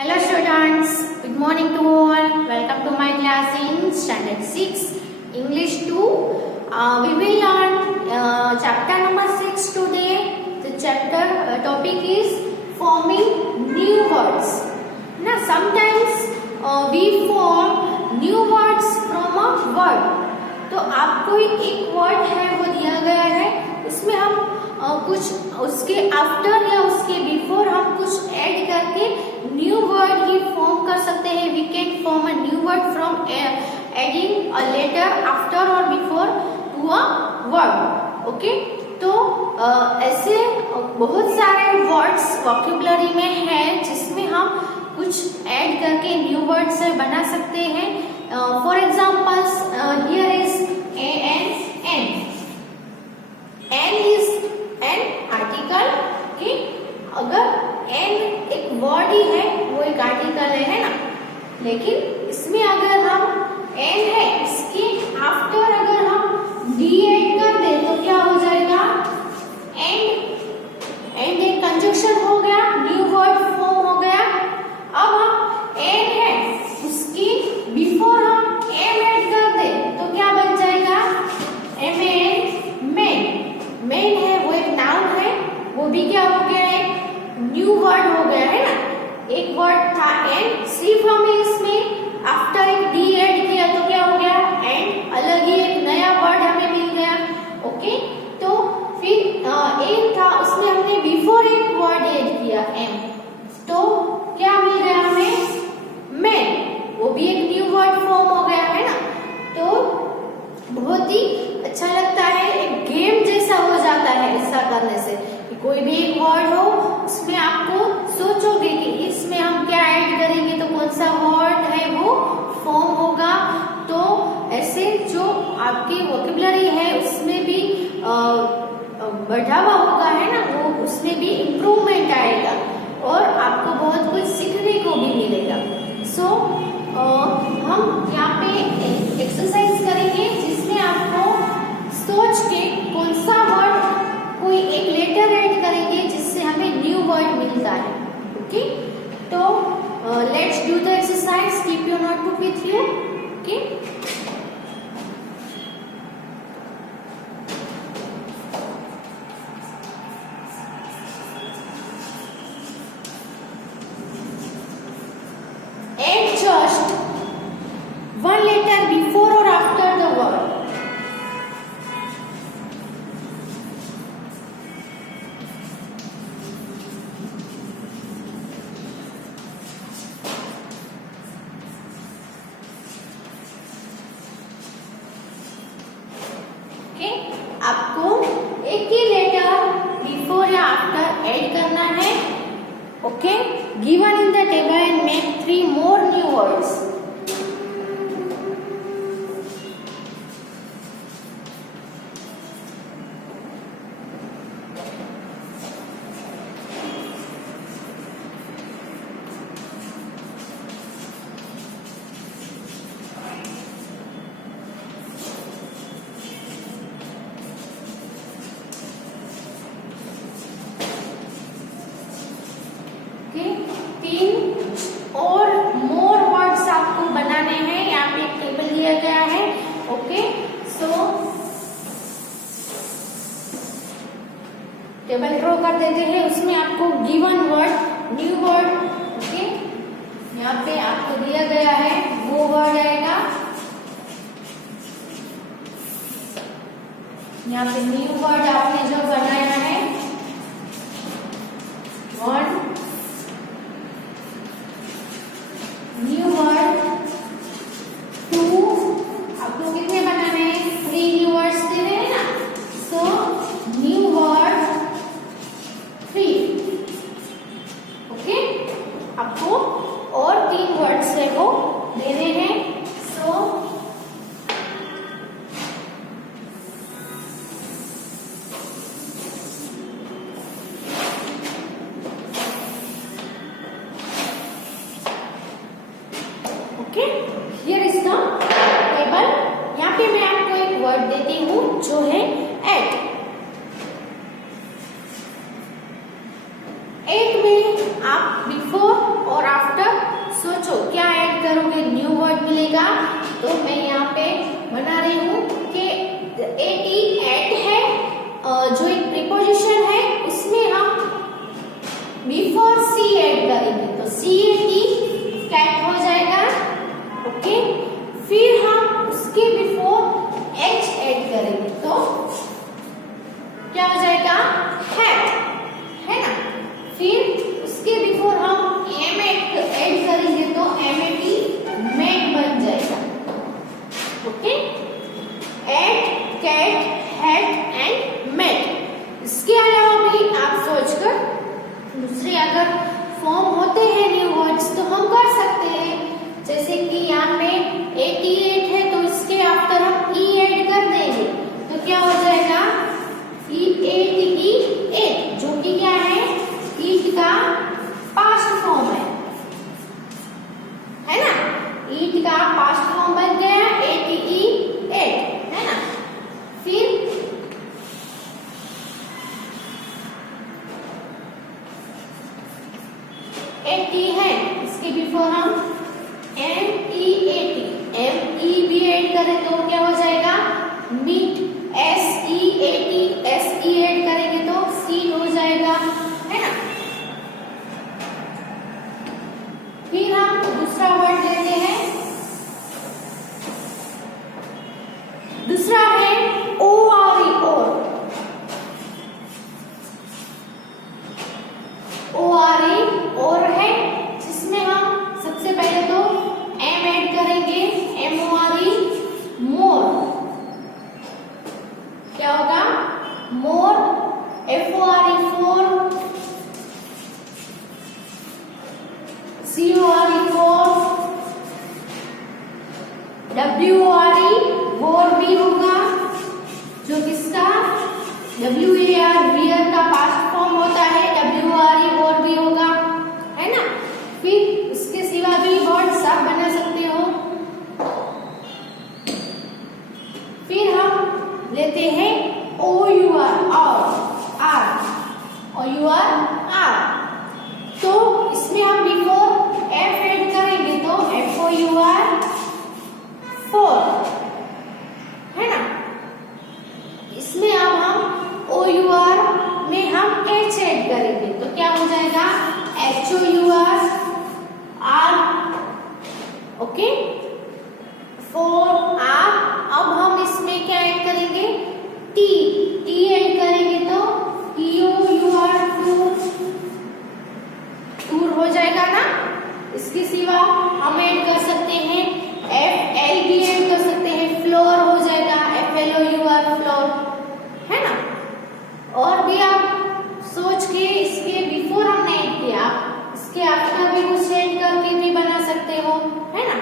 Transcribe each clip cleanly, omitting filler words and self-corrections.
Hello students, good morning to all. Welcome to my class in Standard 6, English 2. We will learn chapter number 6 today. The chapter topic is forming new words. Now sometimes we form new words from a word. तो आपको एक word है वो दिया गया है, उसमें हम कुछ उसके आफ्टर या उसके बिफोर हम कुछ ऐड करके न्यू वर्ड ही फॉर्म कर सकते हैं. We can form a new word from adding a letter after और before to a word. Okay, तो ऐसे बहुत सारे वर्ड्स वोकैबुलरी में हैं जिसमें हम कुछ ऐड करके न्यू वर्ड से बना सकते हैं. For examples here is an. An is an article. कि अगर एन एक वर्ड ही है वो एक आर्टिकल है ना, लेकिन इसमें अगर हम एन है इसके आफ्टर अगर हम डी ऐड कर दे तो क्या हो जाएगा? एंड एक कंजक्शन हो गया, न्यू वर्ड फॉर्म हो गया. अब हम एन है उसकी बिफोर हम एम ऐड कर दे तो क्या बन जाएगा? M N main. मेन है वो एक नाउन है, वो भी क्या हो गया है? न्यू वर्ड हो गया है ना. एक वर्ड था एन, सिर्फ हमें इसमें आफ्टर एक डी ऐड किया तो क्या हो गया? एंड अलग ही एक नया वर्ड हमें मिल गया. ओके, तो फिर एन था उसमें हमने बिफोर एक वर्ड ऐड किया एम, तो क्या मिल गया हमें? मैन. वो भी एक न्यू वर्ड फॉर्म हो गया है ना. तो बहुत ही अच्छा लगता है, एक गेम जैसा हो जाता है ऐसा करने से. कोई भी एक वर्ड हो उसमें आपको सोचोगे कि इसमें हम क्या ऐड करेंगे तो कौन सा वर्ड है वो फॉर्म होगा. तो ऐसे जो आपकी वोकैबुलरी है उसमें भी बढ़ावा होगा है ना, वो उसमें भी इम्प्रूवमेंट आएगा और आपको बहुत कुछ सीखने को भी मिलेगा. सो हम यहाँ पे एक्सरसाइज करेंगे जिसमें आपको सोच के कौन सा वर्ड कोई एक लेटर ऐड करेंगे जिससे हमें न्यू वर्ड मिलता है. ओके, तो let's do the exercise. Keep your notebook with you. Okay, add just one letter before or after the word. आपको एक ही लेटर बिफोर या आफ्टर ऐड करना है. Okay, given in the table and make 3 more new words. तीन और more words आपको बनाने हैं. यहाँ पे एक टेबल दिया गया है. ओके, सो टेबल ड्रॉ कर देते हैं. उसमें आपको given word new word. Okay, यहाँ पे आपको दिया गया है वो वर्ड आएगा. यहाँ पे न्यू वर्ड आपने जो बनाया है 1 न्यू वर्ड. 2 आपको कितने बनाने हैं? 3 न्यू वर्ड्स दे रहे हैं ना, सो न्यू वर्ड 3. ओके, आपको और 3 वर्ड्स है वो देने हैं. So okay, here is the table. यहाँ पे मैं आपको एक वर्ड देती हूँ जो है एट. एट में आप बिफोर और आफ्टर तो मैं यहाँ पे बना रही हूँ कि एट है, जो एक प्रीपोजिशन है उसमें हम बिफोर सी ऐड करेंगे तो CAT कैट हो जाएगा। ओके, फिर हम उसके बिफोर H ऐड करेंगे तो क्या हो जाएगा, हैट, है ना। फिर उसके बिफोर हम MAT ऐड करेंगे तो MAT मैट बन जाएगा। Okay, at, cat, hat and mat. इसके अलावा भी आप सोचकर दूसरे अगर फॉर्म होते हैं न्यू वर्ड्स तो हम कर सकते हैं। जैसे कि यहाँ पे 88 है तो इसके आफ्टर हम E ऐड कर देंगे तो क्या हो जाएगा, EAT, जो कि क्या है, ईट का पास्ट फॉर्म है ना। ईट का पास्ट फॉर्म बन गया ATE, है ना। फिर AT है, इसके बिफोर हम MEAT भी ऐड करें तो क्या हो जाएगा, मीट, SE ऐड करेंगे तो सीट हो जाएगा, है ना। फिर हम दूसरा वर्ड लेते हैं, दूसरा है ORE, और है, जिसमें हम सबसे पहले तो M ऐड करेंगे, MORE, मोर। क्या होगा, मोर, FORE, four, CORE, four, WORE, वोर भी होगा, जो किसका, WAR, वियर का पास्ट फॉर्म होता है, WORE, वोर भी होगा, है ना। फिर इसके सिवा भी वर्ड्स आप बना सकते हो। फिर हम लेते हैं OUR, तो इसमें हम बिफोर F ऐड करेंगे तो FOUR, फोर, है ना। इसमें अब हम OUR में हम H ऐड करेंगे तो क्या हो जाएगा, HOUR, ओके, फोर, अब हम इसमें क्या ऐड करेंगे, T ऐड करेंगे तो TOUR, टूर हो जाएगा ना। इसके सिवा हम ऐड कर सकते हैं FL भी ऐड कर सकते हैं, फ्लोर हो जाएगा, FLOUR, फ्लोर, है ना। और भी आप सोच के इसके बिफोर हमने ऐड किया, इसके आफ्टर भी कुछ ऐड करके भी बना सकते हो, है ना।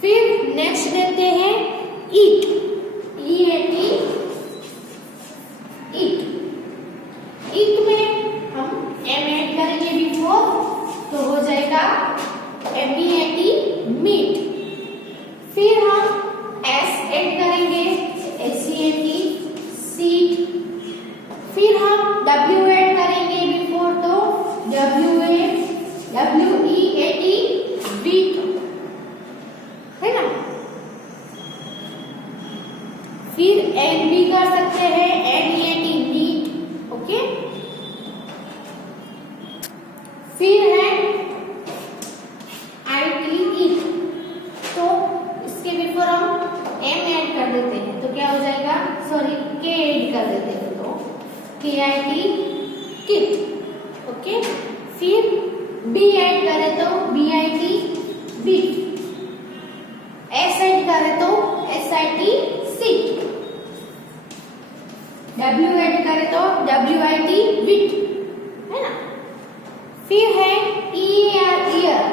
फिर नेक्स्ट देते हैं EAT, ईट में हम M ऐड करेंगे बिफोर तो हो जाएगा MEAT, मीट। फिर हम S ऐड करेंगे, SEAT, सीट। फिर हम W ऐड करेंगे बिफोर तो WEAT, वीट, है ना। फिर N भी कर सकते हैं, NEAT, नीट, ओके। फिर है IT, तो इसके बिफोर हम M ऐड कर देते हैं तो क्या हो जाएगा, सॉरी K ऐड कर देते हैं तो KIT, किट, ओके। फिर B ऐड करें तो BIT, बीट, S ऐड करें तो SIT, सीट, W ऐड करें तो WIT, विट, है ना। फिर है EAR, ईयर,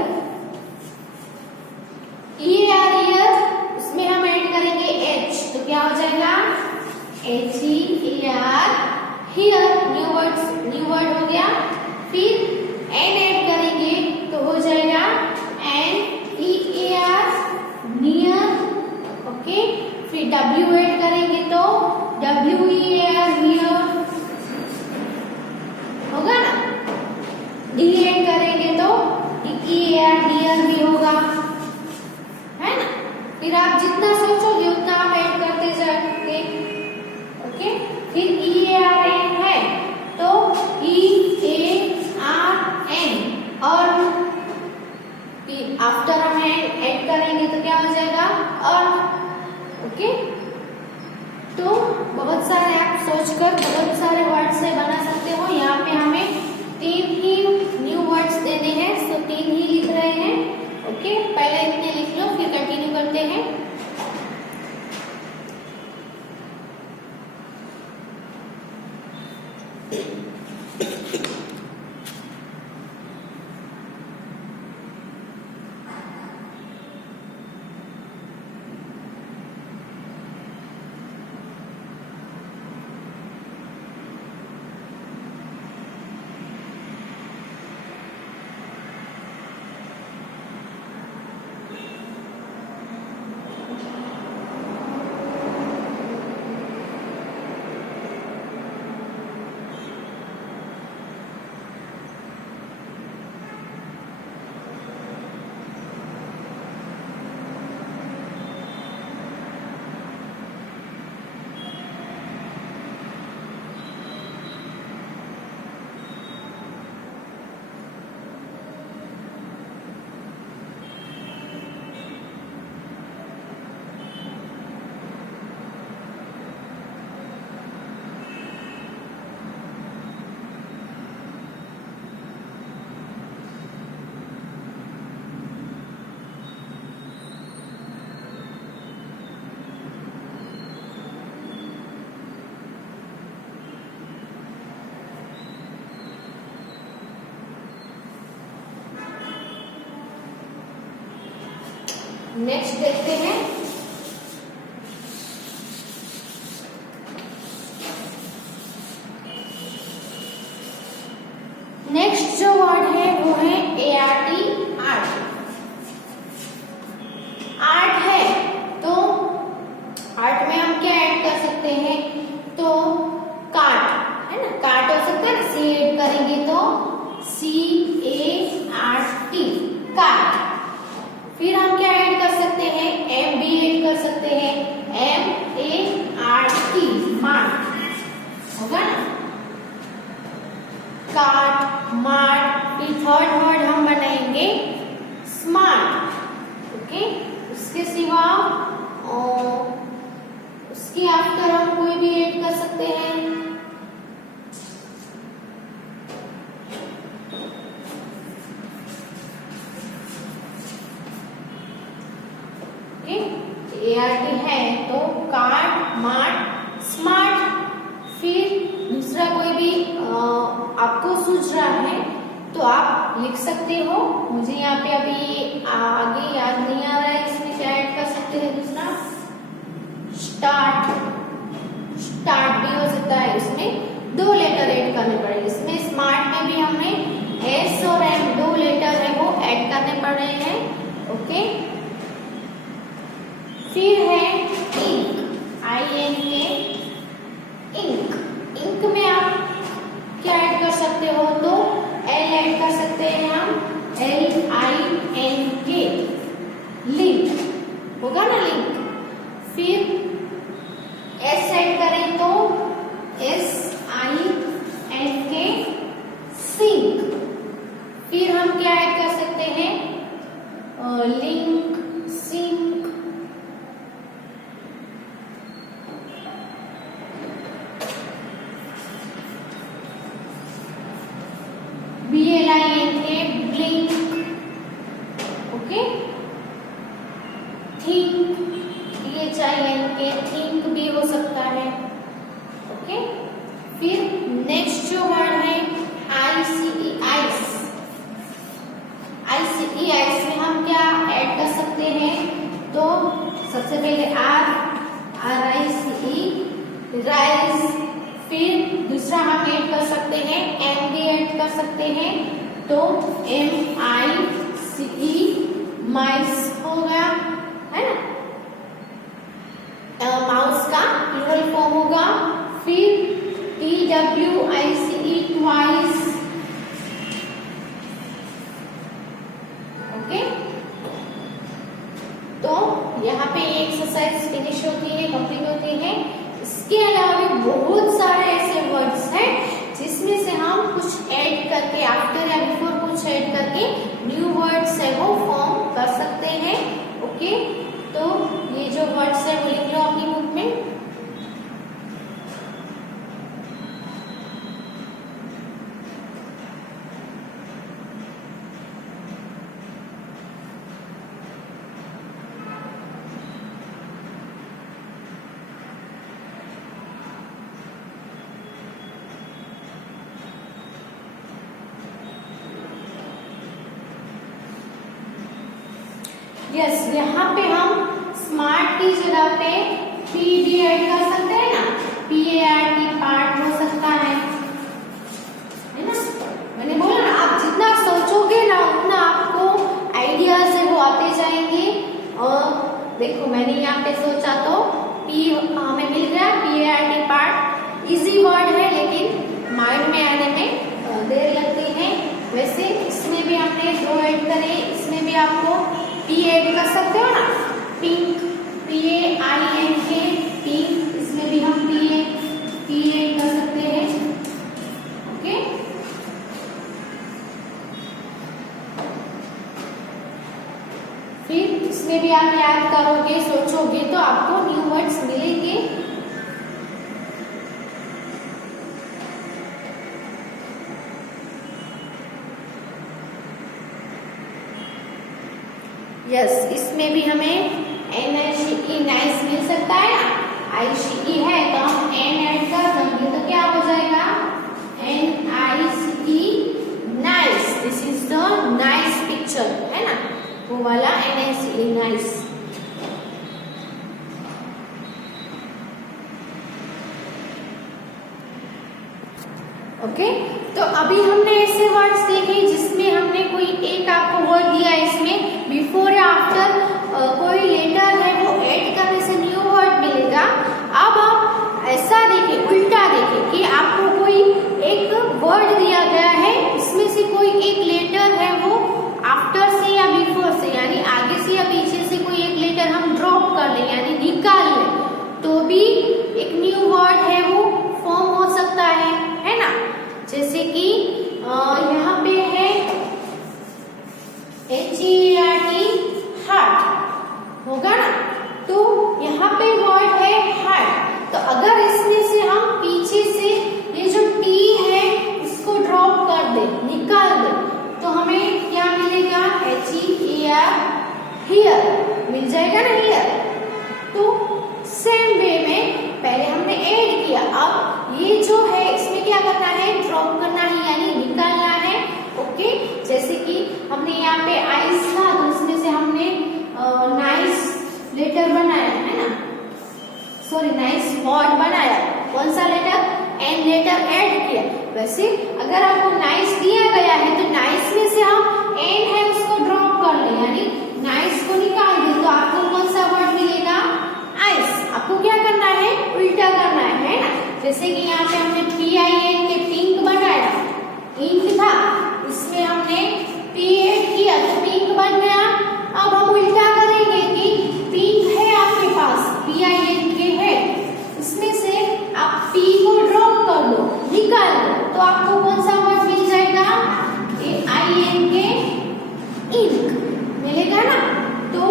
उसमें हम ऐड करेंगे H तो क्या हो जाएगा, HEAR, हियर, न्यू वर्ड हो गया। फिर N ऐड करेंगे तो हो जाएगा NEAR, नियर, ओके। फिर W ऐड करेंगे तो WEAR, नियर होगा ना। D ऐड करेंगे तो DEAR, डियर भी होगा, है ना। फिर आप जितना सोचोगे उतना आप ऐड करते जाओगे। ओके, फिर EARN है तो EARN और आफ्टर हम ऐड करेंगे तो क्या हो जाएगा और। ओके, तो बहुत सारे आप सोचकर बहुत सारे वर्ड से बना सकते हो। यहाँ पे हमें 3 ही न्यू वर्ड्स देने हैं, तो 3 ही लिख रहे हैं। ओके, पहले इतने लिख लो फिर कंटिन्यू करते हैं। नेक्स्ट देखते हैं। नेक्स्ट जो वर्ड है वो है ART, आर्ट। आर्ट है तो आर्ट में हम क्या ऐड कर सकते हैं, तो कार्ट है ना, कार्ट हो सकता है ना, C ऐड करेंगे तो CART, कार्ट। फिर हम क्या ऐड कर सकते हैं, MB ऐड कर सकते हैं, MART, मार्ट होगा ना, कार्ट, मार्ट। फिर थर्ड वर्ड हम बनाएंगे स्मार्ट। ओके, उसके सिवा उसके आफ्टर हम कोई भी ऐड कर सकते हैं। ART है तो कार्ट, मार्ट, स्मार्ट। फिर दूसरा कोई भी आपको सूझ रहा है तो आप लिख सकते हो। मुझे यहाँ पे अभी आगे याद नहीं आ रहा है, इसमें क्या ऐड कर सकते हैं। दूसरा स्टार्ट, स्टार्ट भी हो सकता है, इसमें 2 लेटर ऐड करने पड़ेंगे। इसमें स्मार्ट में भी हमें S और M 2 लेटर है वो ऐड करने पड़ रहे हैं। ओके, फिर है इंक, INK, इंक। इंक में आप क्या ऐड कर सकते हो, तो L ऐड कर सकते हैं हम, LINK, लिंक होगा ना, लिंक। फिर S ऐड करें तो SINK, सिंक। फिर हम क्या ऐड कर सकते हैं, link, sink. BLINK, blink. Okay, think, THINK, think भी हो सकता है। ओके, फिर नेक्स्ट जो वर्ड है ICE, आइस। ICE, आइस में हम क्या ऐड कर सकते हैं, तो सबसे पहले RICE, राइस। फिर दूसरा हम ऐड कर सकते हैं, M भी ऐड कर सकते हैं तो MICE, माइस हो गया है ना, माउस का प्लूरल फॉर्म होगा। फिर TWICE, ट्वाइस। ओके, तो यहाँ पे एक्सरसाइज फिनिश होती है, कंप्लीट होती है। इसके अलावा भी बहुत सारे ऐसे वर्ड्स हैं जिसमें से हम कुछ ऐड करके, आफ्टर या बिफोर कुछ ऐड करके न्यू वर्ड्स है वो फॉर्म कर सकते हैं। ओके, तो ये जो वर्ड्स है वो लिख लो अपनी बुक में। यस, यहाँ पे हम स्मार्ट की जगह पे पी भी ऐड कर सकते हैं ना, PART पार्ट हो सकता है ना। मैंने बोला ना, आप जितना सोचोगे ना उतना आपको आइडियाज है वो आते जाएंगे। और देखो मैंने यहाँ पे सोचा तो P हमें मिल गया, PART पार्ट। इजी वर्ड है लेकिन माइंड में आने में देर लगती है। वैसे इसमें भी हमने दो ऐड करे, इसमें भी आपको P ऐड कर सकते हो ना, पिंक, PAINK, पिंक, इसमें भी हम P ऐड कर सकते हैं। ओके, फिर इसमें भी आप याद करोगे, सोचोगे तो आपको न्यू वर्ड्स मिलेंगे। यस, इसमें भी हमें NICE नाइस मिल सकता है ना। ICE है तो हम N ऐड कर देंगे तो क्या हो जाएगा, NICE nice. This is the nice picture, है ना, वो वाला NICE नाइस। ओके, तो अभी हमने ऐसे वर्ड्स देखे जिसमें हमने कोई एक आपको वर्ड दिया है, इसमें बिफोर या आफ्टर कोई लेटर है वो ऐड करने से न्यू वर्ड मिलेगा। अब आप ऐसा देखें, उल्टा देखें कि आपको कोई एक वर्ड दिया गया है, इसमें से कोई एक लेटर है वो आफ्टर से या बिफोर से, यानी आगे से या पीछे से कोई एक लेटर हम ड्रॉप कर लें यानी निकाल लें, तो भी एक न्यू वर्ड है वो फॉर्म हो सकता है ना। जैसे कि यहाँ पे है HEART, हार्ट होगा ना, तो यहाँ पे वर्ड है हार्ट। तो अगर इसमें से हम पीछे से ये जो T है इसको ड्रॉप कर दे, निकाल दे, तो हमें क्या मिलेगा, HEAR, हियर मिल जाएगा ना, हियर। तो सेम वे में पहले हमने ऐड किया, अब ये जो है इसमें क्या करना है, ड्रॉप करना है यानी निकालना है। ओके, जैसे कि हमने यहाँ पे आइस था तो इसमें से हमने नाइस लेटर बनाया है ना, सॉरी नाइस वर्ड बनाया, कौन सा लेटर, N लेटर ऐड किया। वैसे अगर आपको नाइस दिया गया है तो नाइस में से हम N है उसको ड्रॉप कर ले यानी नाइस को निकाल दे, तो आपको कौन सा वर्ड मिलेगा, आइस। आपको क्या करना है, उल्टा करना है ना। जैसे कि यहाँ पे हमने PIN के पिंक बनाया, इंक था, इसमें हमने P ऐड किया तो पिंक बन गया। अब हम उल्टा करेंगे कि पिंक है आपके पास, PIN के है, इसमें से आप P को ड्रॉप कर दो, निकाल दो, तो आपको कौन सा वर्ड मिल जाएगा, IN के इंक मिलेगा ना। तो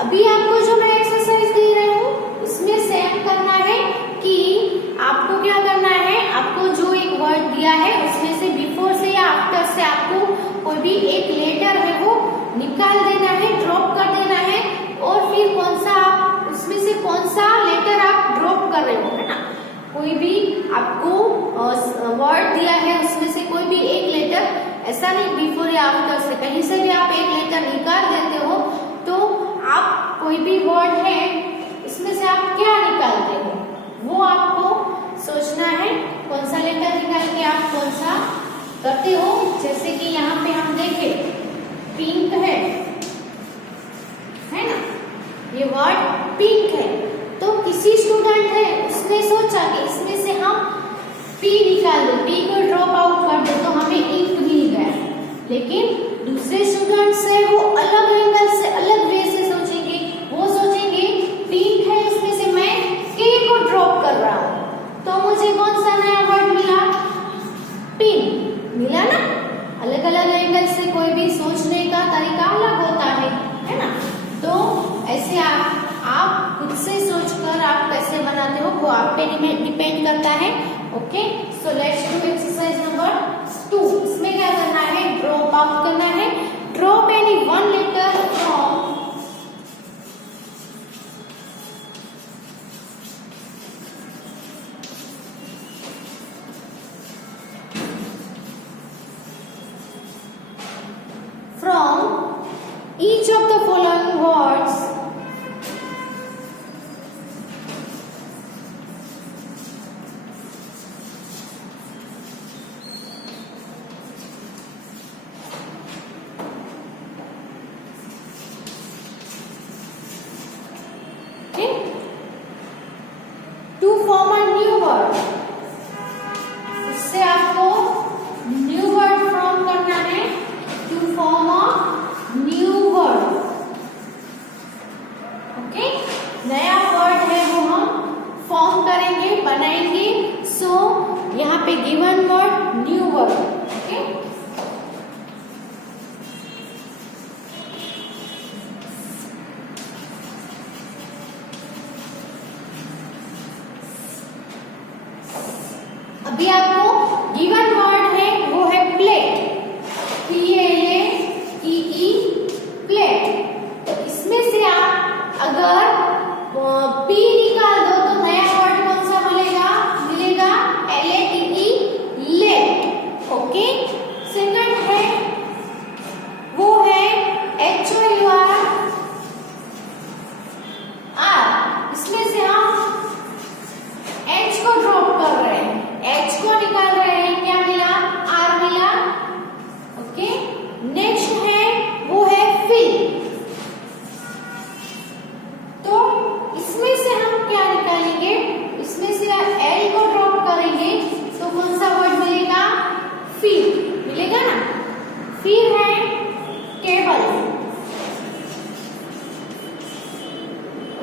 अभी आपको जो मैं एक्सरसाइज दे रही हूँ उसमें सेम करना है कि आपको क्या करना है, आपको जो एक वर्ड दिया है उसमें से बिफोर से या आफ्टर से आपको कोई भी एक लेटर है वो निकाल देना है, ड्रॉप कर देना है, और फिर कौन सा आप उसमें से कौन सा लेटर आप ड्रॉप कर रहे हो, है ना। कोई भी आपको वर्ड दिया है उसमें से कोई भी एक लेटर, ऐसा नहीं बिफोर या आफ्टर से कहीं से भी आप एक लेटर निकाल देते हो, तो आप कोई भी वर्ड है इसमें से आप क्या निकालते हो वो आपको सोचना है, कौन सा लेटर निकाल के आप कौन सा करते हो। जैसे कि यहाँ पे हम देखें पिंक है ना, ये वर्ड पिंक है, तो किसी स्टूडेंट है उसने सोचा कि इसमें से हम P निकाल दो, P को ड्रॉप आउट कर दो तो हमें इंक मिल गया। लेकिन दूसरे स्टूडेंट्स है वो अलग एंगल से, अलग वे से सोचेंगे, वो सोचेंगे डिपेंड करता है। Okay, so let's do exercise number 2। इसमें क्या करना है, ड्रॉप आउट करना है। Drop any one letter from each of the following words to form a new word। इससे आपको न्यू वर्ड फॉर्म करना है, to form a new word. Okay, नया वर्ड है वो हम फॉर्म करेंगे, बनाएंगे। सो यहाँ पे given word new word. Okay, अभी आपको गिवन वर्ड है वो है प्लेट, PLATE, प्लेट। तो इसमें से आप अगर P निकाल दो तो नया वर्ड कौन सा मिलेगा, LATE, लेट। ओके, सेकंड है वो है HOUR, इसमें से हम H को ड्रॉप कर रहे हैं, H को निकाल रहे हैं, क्या मिला, R मिला। ओके, नेक्स्ट है वो है फिल। तो इसमें से हम क्या निकालेंगे, इसमें से L को ड्रॉप करेंगे तो कौन सा वर्ड मिलेगा, फिल मिलेगा ना। फिर है टेबल।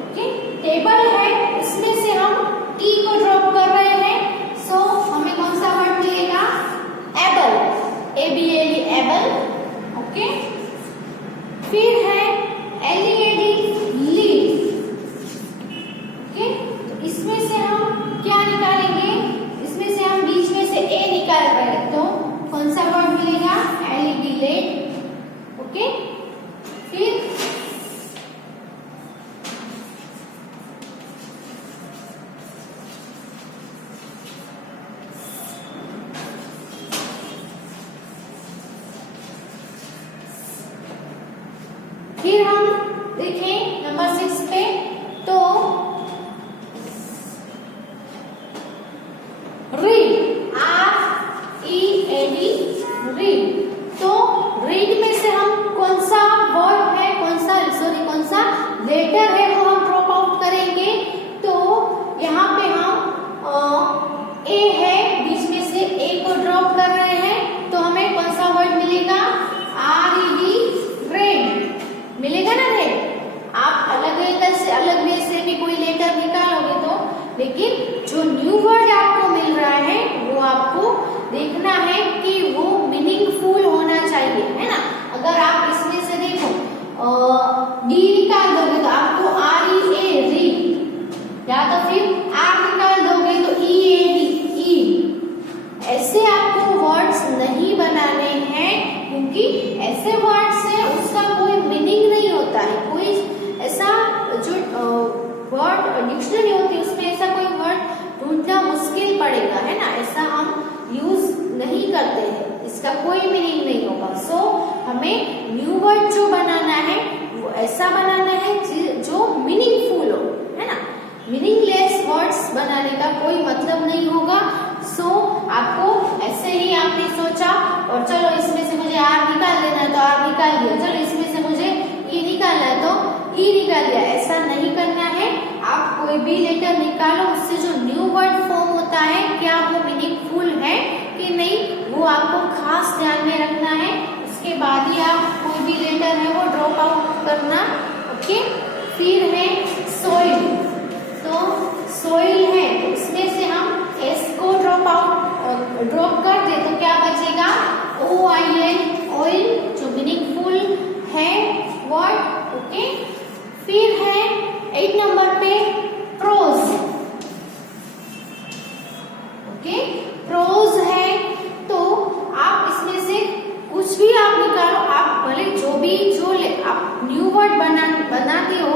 ओके, टेबल है, इसमें से हम T को ड्रॉप कर रहे हैं, सो हमें कौन सा वर्ड मिलेगा, एबल, ABLE, एबल। ओके, फिर है LEAD, लीड। ओके, तो इसमें से हम क्या निकालेंगे, इसमें से हम बीच में से A निकाल रहे हैं तो कौन सा वर्ड मिलेगा, LED, लेड। ओके, फिर हम देखें नंबर 6 पे, तो रीड, READ, रीड। तो रीड में से हम कौन सा वर्ड है, कौन सा लेटर है वो हम ड्रॉप आउट करेंगे। तो यहाँ पे हम A है, बीच में से A को ड्रॉप कर रहे हैं तो हमें कौन सा वर्ड मिलेगा, RED, रेड मिलेगा ना, रेड। आप अलग वे से भी कोई लेटर निकालोगे तो, लेकिन जो न्यू वर्ड आपको मिल रहा है वो आपको देखना है कि वो मीनिंगफुल होना चाहिए, है ना। अगर आप इसमें से देखो डी निकाल दोगे तो आपको REA, री, या तो फिर R निकाल दोगे तो EAD, ई। ऐसे आपको वर्ड्स नहीं बनाने हैं, क्योंकि ऐसे वर्ड से उसका कोई मीनिंग नहीं होता है। कोई ऐसा जो वर्ड डिक्शनरी होती है उसमें ऐसा कोई वर्ड ढूंढना मुश्किल पड़ेगा, है ना। ऐसा हम यूज नहीं करते हैं, इसका कोई मीनिंग नहीं होगा। सो हमें न्यू वर्ड जो बनाना है वो ऐसा बनाना है जो मीनिंगफुल हो, है ना। मीनिंगलेस वर्ड्स बनाने का कोई मतलब नहीं होगा। सो आपको ऐसे ही आपने सोचा और चलो इसमें से मुझे R निकाल लेना है तो R निकाल दिया, चलो इसमें से मुझे E निकालना है तो E निकाल दिया। ऐसा नहीं करना है। आप कोई भी लेटर निकालो, उससे जो न्यू वर्ड फॉर्म होता है क्या वो मीनिंगफुल है कि नहीं, वो आपको खास ध्यान में रखना है। उसके बाद ही आप कोई भी लेटर है वो ड्रॉप आउट करना। ओके, फिर है सोइल। तो सोइल है, इसमें से हम S को ड्रॉप कर दे तो क्या बचेगा, OIL, ऑयल, जो मीनिंगफुल है वर्ड। ओके, फिर है 8 नंबर पे प्रोज। आप न्यू वर्ड बनाते हो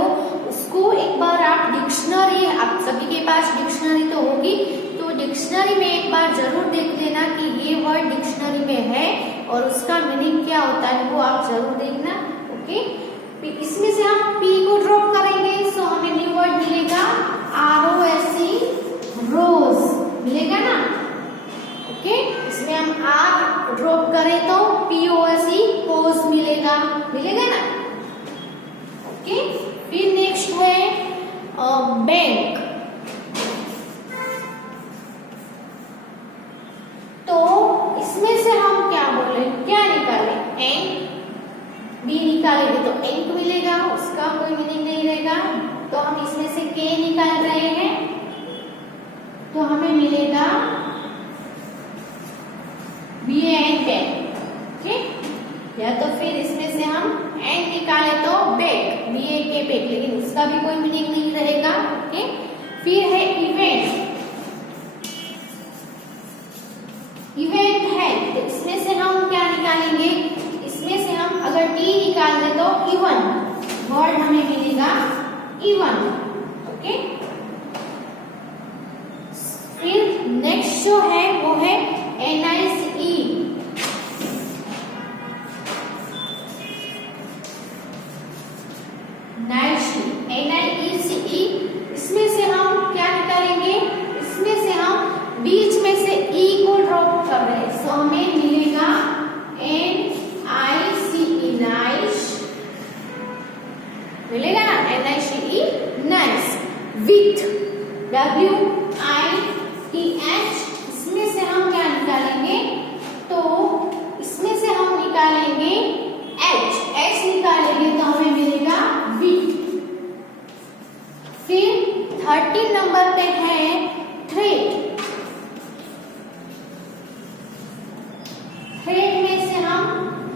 उसको एक बार आप डिक्शनरी, आप सभी के पास डिक्शनरी तो होगी, तो डिक्शनरी में एक बार जरूर देख लेना कि ये वर्ड डिक्शनरी में है और उसका मीनिंग क्या होता है, वो आप जरूर देखना। ओके, इसमें से हम P को ड्रॉप करेंगे, सो हमें न्यू वर्ड मिलेगा ROSE, रोज मिलेगा ना। ओके, इसमें हम R ड्रॉप करें तो POSE, पोज मिलेगा ना। ओके, फिर नेक्स्ट है बैंक। तो इसमें से हम क्या बोले, क्या निकाले, एंड बी निकालेंगे तो एंक मिलेगा, उसका कोई मीनिंग नहीं रहेगा। तो हम इसमें से के निकाल रहे हैं तो हमें मिलेगा बी एंड बैंक। ओके, या तो फिर इसमें से हम एंड निकाले तो बैग, बी ए के बैग, लेकिन उसका भी कोई मीनिंग नहीं रहेगा। ओके, फिर है इवेंट। इवेंट है तो इसमें से हम क्या निकालेंगे, इसमें से हम अगर टी निकाल दे तो इवन, वर्ड हमें मिलेगा इवन। ओके, फिर नेक्स्ट जो है वो है NICE। NICE, इसमें से हम क्या निकालेंगे, इसमें से हम बीच में से ई को ड्रॉप कर रहे हैं, सो हमें मिलेगा NICE, नाइस मिलेगा ना, NICE नाइस। विथ, WITH, इसमें से हम क्या निकालेंगे, तो इसमें से हम निकालेंगे H निकालेंगे तो हमें मिलेगा विथ। फिर 13 नंबर पे है थ्रेड। थ्रेड में से हम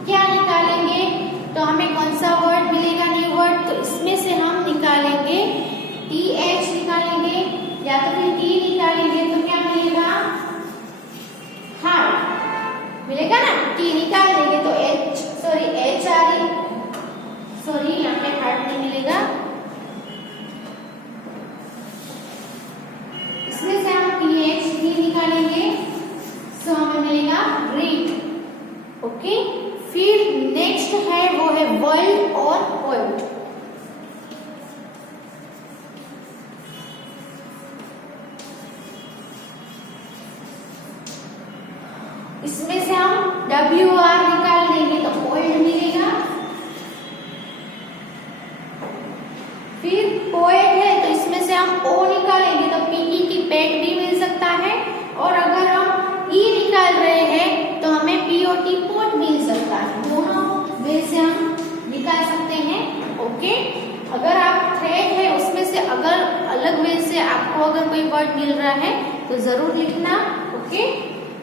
क्या निकालेंगे, तो हमें कौन सा वर्ड मिलेगा, न्यू वर्ड, तो इसमें से हम निकालेंगे TH निकालेंगे या तो फिर T निकालेंगे तो क्या मिलेगा, हार्ट मिलेगा ना। T निकाल देंगे तो यहाँ पे हार्ट नहीं मिलेगा। इसमें से हम PH निकालेंगे सो हमें मिलेगा रीड। ओके, फिर नेक्स्ट है वो है वर्ल्ड और वर्ल्ड। इसमें से हम WR निकाल देंगे तो वर्ल्ड मिलेगा। फिर पोएट है तो इसमें से हम O निकालेंगे तो PE की पेट भी मिल सकता है, और अगर हम E निकाल रहे हैं तो हमें POT पोट मिल सकता है। दोनों वे से हम निकाल सकते हैं। ओके, अगर आप थ्रेड है उसमें से अगर अलग वे से आपको अगर कोई वर्ड मिल रहा है तो जरूर लिखना। Okay,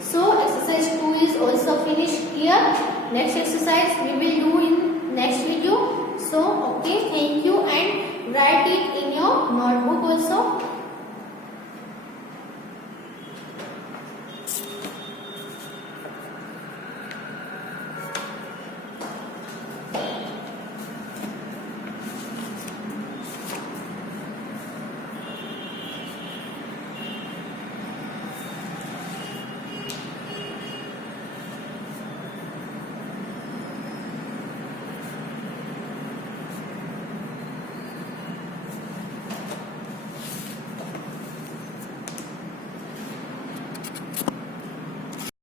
so exercise 2 is also finished here. Next exercise we will do in next video. So okay, thank you, and write it in your notebook also.